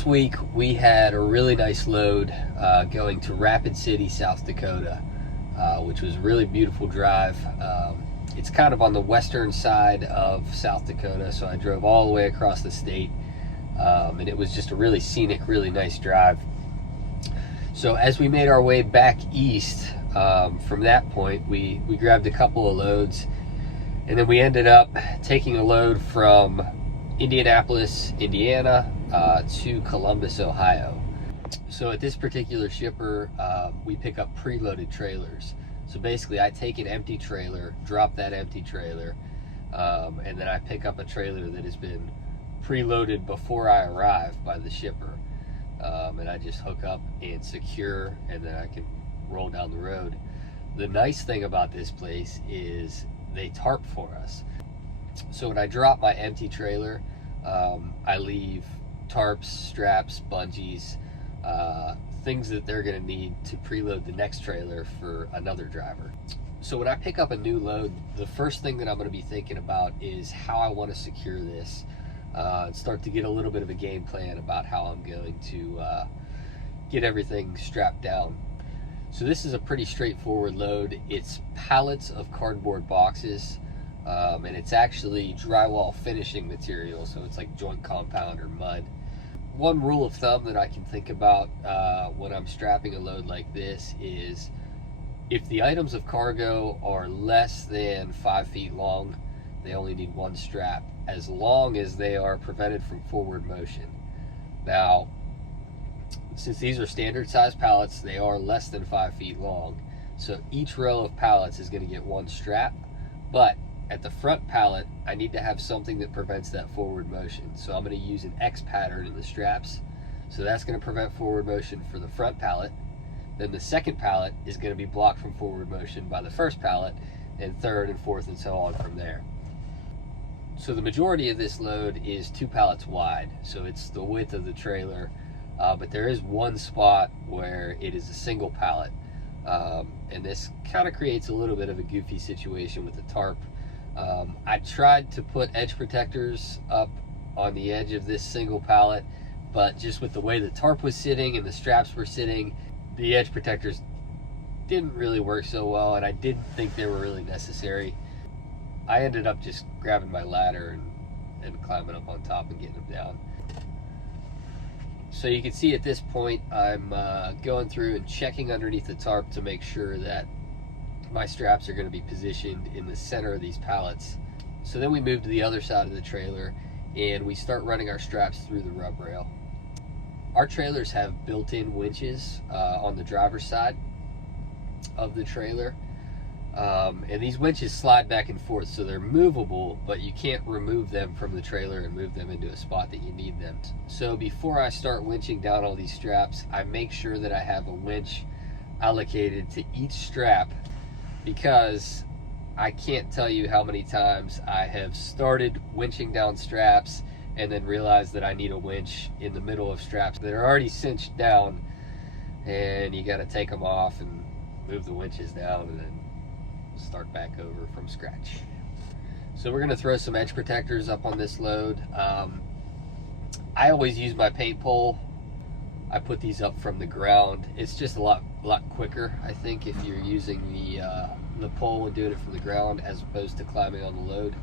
last week we had a really nice load going to Rapid City, South Dakota, which was a really beautiful drive. It's kind of on the western side of South Dakota, so I drove all the way across the state, and it was just a really scenic, really nice drive. So as we made our way back east from that point, we grabbed a couple of loads, and then we ended up taking a load from Indianapolis, Indiana, to Columbus, Ohio. So at this particular shipper, we pick up preloaded trailers. So basically I take an empty trailer, drop that empty trailer, and then I pick up a trailer that has been preloaded before I arrive by the shipper. And I just hook up and secure, and then I can roll down the road. The nice thing about this place is they tarp for us. So when I drop my empty trailer, I leave tarps, straps, bungees, things that they're going to need to preload the next trailer for another driver. So when I pick up a new load, the first thing that I'm going to be thinking about is how I want to secure this, and start to get a little bit of a game plan about how I'm going to get everything strapped down. So this is a pretty straightforward load. It's pallets of cardboard boxes, and it's actually drywall finishing material, so it's like joint compound or mud. One rule of thumb that I can think about when I'm strapping a load like this is if the items of cargo are less than 5 feet long, they only need one strap, as long as they are prevented from forward motion. Now, since these are standard size pallets, they are less than 5 feet long, so each row of pallets is going to get one strap, but at the front pallet, I need to have something that prevents that forward motion. So I'm going to use an X pattern in the straps. So that's going to prevent forward motion for the front pallet. Then the second pallet is going to be blocked from forward motion by the first pallet, and third and fourth and so on from there. So the majority of this load is 2 pallets wide. So it's the width of the trailer, but there is one spot where it is a single pallet. And this kind of creates a little bit of a goofy situation with the tarp. I tried to put edge protectors up on the edge of this single pallet, but just with the way the tarp was sitting and the straps were sitting, the edge protectors didn't really work so well, and I didn't think they were really necessary. I ended up just grabbing my ladder and climbing up on top and getting them down. So you can see at this point I'm going through and checking underneath the tarp to make sure that my straps are going to be positioned in the center of these pallets. So then we move to the other side of the trailer and we start running our straps through the rub rail. Our trailers have built-in winches on the driver's side of the trailer, and these winches slide back and forth, so they're movable, but you can't remove them from the trailer and move them into a spot that you need them. So before I start winching down all these straps, I make sure that I have a winch allocated to each strap, because I can't tell you how many times I have started winching down straps and then realized that I need a winch in the middle of straps that are already cinched down, and you got to take them off and move the winches down and then start back over from scratch. So we're going to throw some edge protectors up on this load. I always use my paint pole. I put these up from the ground. It's just a lot quicker, I think, if you're using the pole and doing it from the ground as opposed to climbing on the load.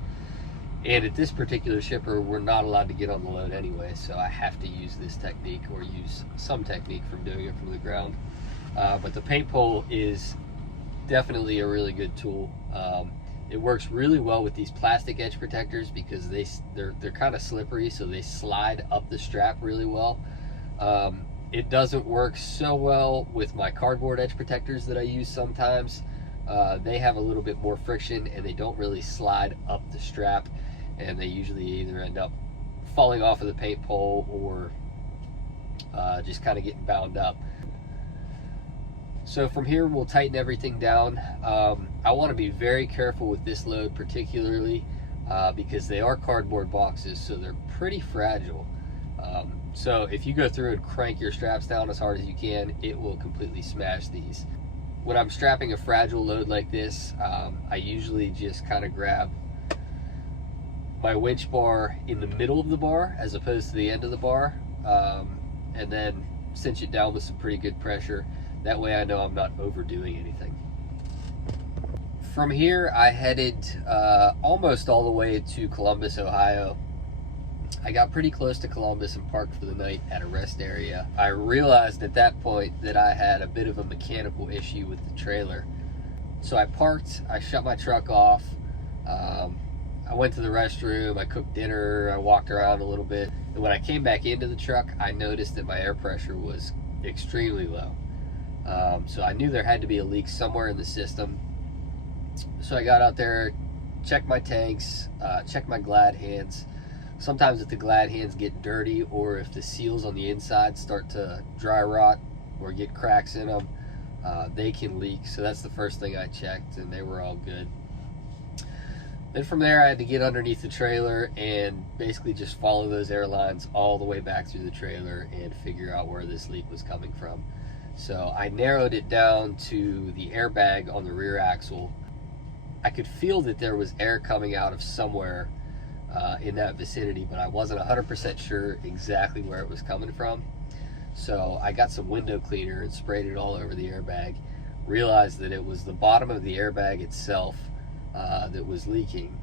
And at this particular shipper, we're not allowed to get on the load anyway, so I have to use this technique or use some technique from doing it from the ground. But the paint pole is definitely a really good tool. It works really well with these plastic edge protectors because they're kind of slippery, so they slide up the strap really well. It doesn't work so well with my cardboard edge protectors that I use sometimes. They have a little bit more friction and they don't really slide up the strap, and they usually either end up falling off of the paint pole or just kind of getting bound up. So from here we'll tighten everything down. I want to be very careful with this load particularly because they are cardboard boxes, so they're pretty fragile. So if you go through and crank your straps down as hard as you can, it will completely smash these. When I'm strapping a fragile load like this, I usually just kind of grab my winch bar in the middle of the bar as opposed to the end of the bar. and then cinch it down with some pretty good pressure. That way I know I'm not overdoing anything. From here, I headed almost all the way to Columbus, Ohio. I got pretty close to Columbus and parked for the night at a rest area. I realized at that point that I had a bit of a mechanical issue with the trailer. So I parked, I shut my truck off, I went to the restroom, I cooked dinner, I walked around a little bit. And when I came back into the truck, I noticed that my air pressure was extremely low. So I knew there had to be a leak somewhere in the system. So I got out there, checked my tanks, checked my glad hands. Sometimes if the glad hands get dirty, or if the seals on the inside start to dry rot or get cracks in them, they can leak. So that's the first thing I checked, and they were all good. Then from there, I had to get underneath the trailer and basically just follow those air lines all the way back through the trailer and figure out where this leak was coming from. So I narrowed it down to the airbag on the rear axle. I could feel that there was air coming out of somewhere in that vicinity, but I wasn't 100% sure exactly where it was coming from. So I got some window cleaner and sprayed it all over the airbag. Realized that it was the bottom of the airbag itself that was leaking,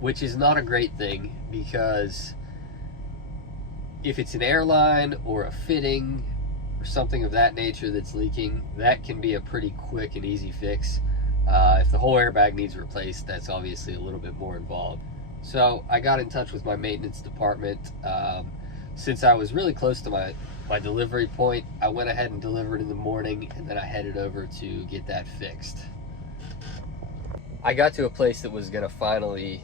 which is not a great thing, because if it's an airline or a fitting or something of that nature that's leaking, that can be a pretty quick and easy fix. If the whole airbag needs replaced, that's obviously a little bit more involved. So I got in touch with my maintenance department. Since I was really close to my delivery point, I went ahead and delivered in the morning, and then I headed over to get that fixed. I got to a place that was gonna finally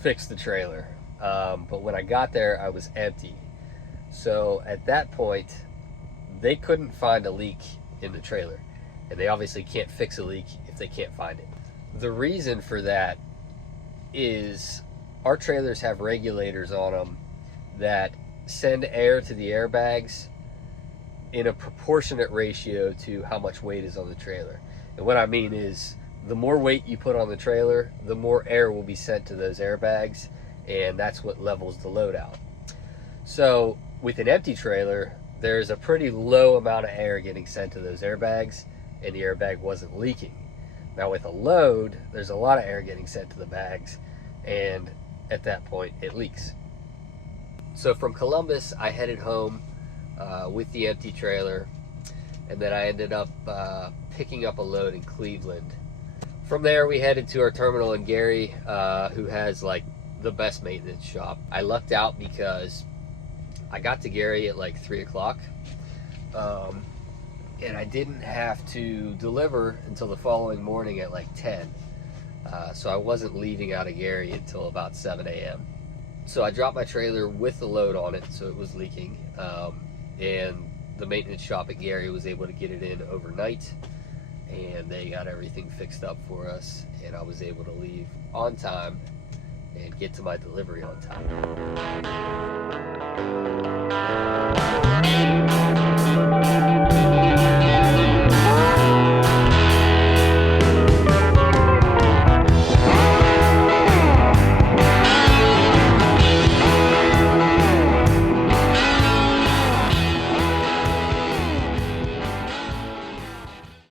fix the trailer, but when I got there, I was empty. So at that point, they couldn't find a leak in the trailer, and they obviously can't fix a leak if they can't find it. The reason for that is our trailers have regulators on them that send air to the airbags in a proportionate ratio to how much weight is on the trailer. And what I mean is, the more weight you put on the trailer, the more air will be sent to those airbags, and that's what levels the load out. So with an empty trailer, there's a pretty low amount of air getting sent to those airbags, and the airbag wasn't leaking. Now with a load, there's a lot of air getting sent to the bags, and at that point it leaks. So from Columbus, I headed home with the empty trailer, and then I ended up picking up a load in Cleveland. From there, we headed to our terminal in Gary, who has like the best maintenance shop. I lucked out because I got to Gary at like 3 o'clock, and I didn't have to deliver until the following morning at like 10. So I wasn't leaving out of Gary until about 7 a.m. So I dropped my trailer with the load on it, so it was leaking, and the maintenance shop at Gary was able to get it in overnight, and they got everything fixed up for us, and I was able to leave on time and get to my delivery on time.